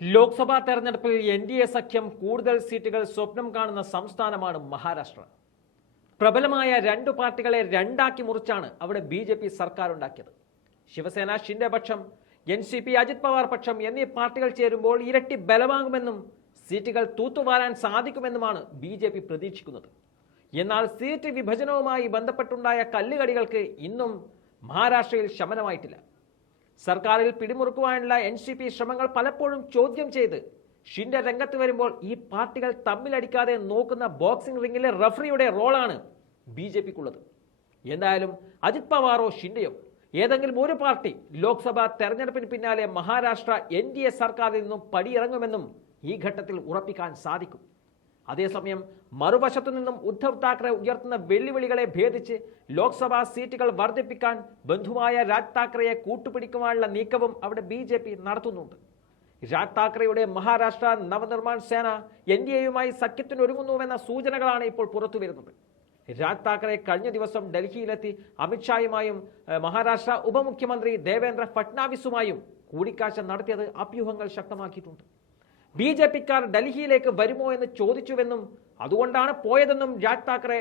ലോക്സഭാ തെരഞ്ഞെടുപ്പിൽ എൻ.ഡി.എ സഖ്യം കൂടുതൽ സീറ്റുകൾ സ്വപ്നം കാണുന്ന സംസ്ഥാനമാണ് മഹാരാഷ്ട്ര. പ്രബലമായ രണ്ടു പാർട്ടികളെ രണ്ടാക്കി മുറിച്ചാണ് അവിടെ ബി.ജെ.പി സർക്കാർ ഉണ്ടാക്കിയത്. ശിവസേന, ഷിൻഡെ പക്ഷം, എൻ.സി.പി, അജിത് പവാർ പക്ഷം എന്നീ പാർട്ടികൾ ചേരുമ്പോൾ ഇരട്ടി ബലമാകുമെന്നും സീറ്റുകൾ തൂത്തുവാരാൻ സാധിക്കുമെന്നുമാണ് ബി.ജെ.പി പ്രതീക്ഷിക്കുന്നത്. എന്നാൽ സീറ്റ് വിഭജനവുമായി ബന്ധപ്പെട്ടുണ്ടായ കല്ലുകടികൾക്ക് ഇന്നും മഹാരാഷ്ട്രയിൽ ശമനമായിട്ടില്ല. സർക്കാരിൽ പിടിമുറുക്കുവാനുള്ള എൻ.സി.പി ശ്രമങ്ങൾ പലപ്പോഴും ചോദ്യം ചെയ്ത് ഷിൻഡെ രംഗത്ത് വരുമ്പോൾ ഈ പാർട്ടികൾ തമ്മിലടിക്കാതെ നോക്കുന്ന ബോക്സിംഗ് റിംഗിലെ റഫറിയുടെ റോളാണ് ബി.ജെ.പിക്കുള്ളത്. എന്തായാലും അജിത് പവാറോ ഷിൻഡെയോ ഏതെങ്കിലും ഒരു പാർട്ടി ലോക്സഭാ തെരഞ്ഞെടുപ്പിന് പിന്നാലെ മഹാരാഷ്ട്ര എൻ.ഡി.എ സർക്കാരിൽ നിന്നും പടിയിറങ്ങുമെന്നും ഈ ഘട്ടത്തിൽ ഉറപ്പിക്കാൻ സാധിക്കും. അതേസമയം മറുവശത്തു നിന്നും ഉദ്ധവ് താക്കറെ ഉയർത്തുന്ന വെല്ലുവിളികളെ ഭേദിച്ച് ലോക്സഭാ സീറ്റുകൾ വർദ്ധിപ്പിക്കാൻ ബന്ധുവായ രാജ് താക്കറെയെ കൂട്ടുപിടിക്കുവാനുള്ള നീക്കവും അവിടെ ബി.ജെ.പി നടത്തുന്നുണ്ട്. രാജ് താക്കറെയുടെ മഹാരാഷ്ട്ര നവനിർമ്മാൺ സേന എൻ.ഡി.എയുമായി സഖ്യത്തിനൊരുങ്ങുന്നുവെന്ന സൂചനകളാണ് ഇപ്പോൾ പുറത്തുവരുന്നത്. രാജ് താക്കറെ കഴിഞ്ഞ ദിവസം ഡൽഹിയിലെത്തി അമിത്ഷായുമായും മഹാരാഷ്ട്ര ഉപമുഖ്യമന്ത്രി ദേവേന്ദ്ര ഫട്നാവിസുമായും കൂടിക്കാഴ്ച നടത്തിയത് അഭ്യൂഹങ്ങൾ ശക്തമാക്കിയിട്ടുണ്ട്. ബി.ജെ.പിക്കാർ ഡൽഹിയിലേക്ക് വരുമോ എന്ന് ചോദിച്ചുവെന്നും അതുകൊണ്ടാണ് പോയതെന്നും രാജ് താക്കറെ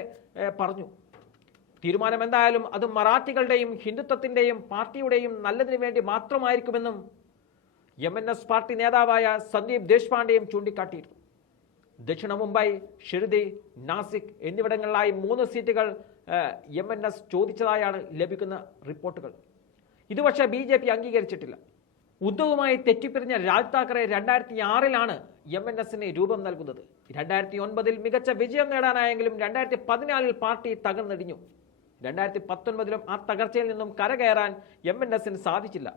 പറഞ്ഞു. തീരുമാനം എന്തായാലും അത് മറാഠികളുടെയും ഹിന്ദുത്വത്തിന്റെയും പാർട്ടിയുടെയും നല്ലതിനു വേണ്ടി മാത്രമായിരിക്കുമെന്നും എം.എൻ.എസ് പാർട്ടി നേതാവായ സന്ദീപ് ദേശ്പാണ്ഡെയും ചൂണ്ടിക്കാട്ടിയിരുന്നു. ദക്ഷിണ മുംബൈ, ഷിർദി, നാസിക് എന്നിവിടങ്ങളിലായി 3 സീറ്റുകൾ എം.എൻ.എസ് ചോദിച്ചതായാണ് ലഭിക്കുന്ന റിപ്പോർട്ടുകൾ. ഇത് പക്ഷേ ബി.ജെ.പി അംഗീകരിച്ചിട്ടില്ല. ഉദ്ധവുമായി തെറ്റിപ്പിരിഞ്ഞ രാജ് താക്കറെ 2006-ലാണ് എം.എൻ.എസിന് രൂപം നൽകുന്നത്. 2009-ൽ മികച്ച വിജയം നേടാനായെങ്കിലും 2014-ൽ പാർട്ടി തകർന്നടിഞ്ഞു. 2019-ലും ആ തകർച്ചയിൽ നിന്നും കരകയറാൻ എം.എൻ.എസിന് സാധിച്ചില്ല.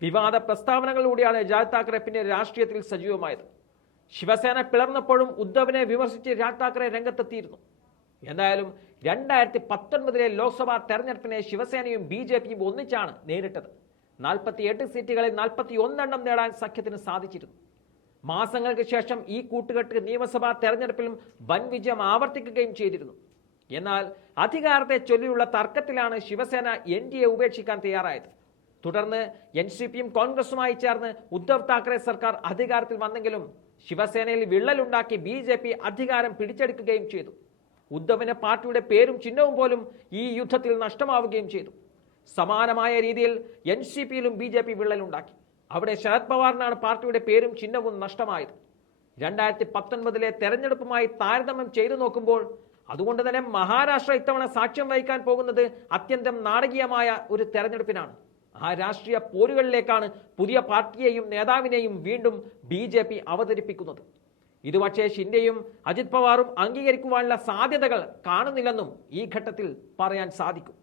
വിവാദ പ്രസ്താവനകളിലൂടെയാണ് രാജ് താക്കറെ പിന്നെ രാഷ്ട്രീയത്തിൽ സജീവമായത്. ശിവസേന പിളർന്നപ്പോഴും ഉദ്ധവിനെ വിമർശിച്ച് രാജ് താക്കറെ രംഗത്തെത്തിയിരുന്നു. എന്തായാലും 2019-ലെ ലോക്സഭാ തെരഞ്ഞെടുപ്പിനെ ശിവസേനയും ബി.ജെ.പിയും ഒന്നിച്ചാണ് നേരിട്ടത്. 48 സീറ്റുകളിൽ 41 നേടാൻ സഖ്യത്തിന് സാധിച്ചിരുന്നു. മാസങ്ങൾക്ക് ശേഷം ഈ കൂട്ടുകെട്ട് നിയമസഭാ തെരഞ്ഞെടുപ്പിലും വൻ വിജയം ആവർത്തിക്കുകയും ചെയ്തിരുന്നു. എന്നാൽ അധികാരത്തെ ചൊല്ലിയുള്ള തർക്കത്തിലാണ് ശിവസേന എൻ.ഡി.എ ഉപേക്ഷിക്കാൻ തയ്യാറായത്. തുടർന്ന് എൻ.സി.പിയും കോൺഗ്രസുമായി ചേർന്ന് ഉദ്ധവ് താക്കറെ സർക്കാർ അധികാരത്തിൽ വന്നെങ്കിലും ശിവസേനയിൽ വിള്ളലുണ്ടാക്കി ബി.ജെ.പി അധികാരം പിടിച്ചെടുക്കുകയും ചെയ്തു. ഉദ്ധവിന് പാർട്ടിയുടെ പേരും ചിഹ്നവും പോലും ഈ യുദ്ധത്തിൽ നഷ്ടമാവുകയും ചെയ്തു. സമാനമായ രീതിയിൽ എൻ.സി.പിയിലും ബി.ജെ.പി വിള്ളലുണ്ടാക്കി. അവിടെ ശരത് പവാറിനാണ് പാർട്ടിയുടെ പേരും ചിഹ്നവും നഷ്ടമായത്. 2019-ലെ തെരഞ്ഞെടുപ്പുമായി താരതമ്യം ചെയ്തു നോക്കുമ്പോൾ അതുകൊണ്ട് തന്നെ മഹാരാഷ്ട്ര ഇത്തവണ സാക്ഷ്യം വഹിക്കാൻ പോകുന്നത് അത്യന്തം നാടകീയമായ ഒരു തെരഞ്ഞെടുപ്പിനാണ്. ആ രാഷ്ട്രീയ പോരുകളിലേക്കാണ് പുതിയ പാർട്ടിയെയും നേതാവിനെയും വീണ്ടും ബി.ജെ.പി അവതരിപ്പിക്കുന്നത്. ഇത് പക്ഷേ ഷിൻഡെയും അജിത് പവാറും അംഗീകരിക്കുവാനുള്ള സാധ്യതകൾ കാണുന്നില്ലെന്നും ഈ ഘട്ടത്തിൽ പറയാൻ സാധിക്കും.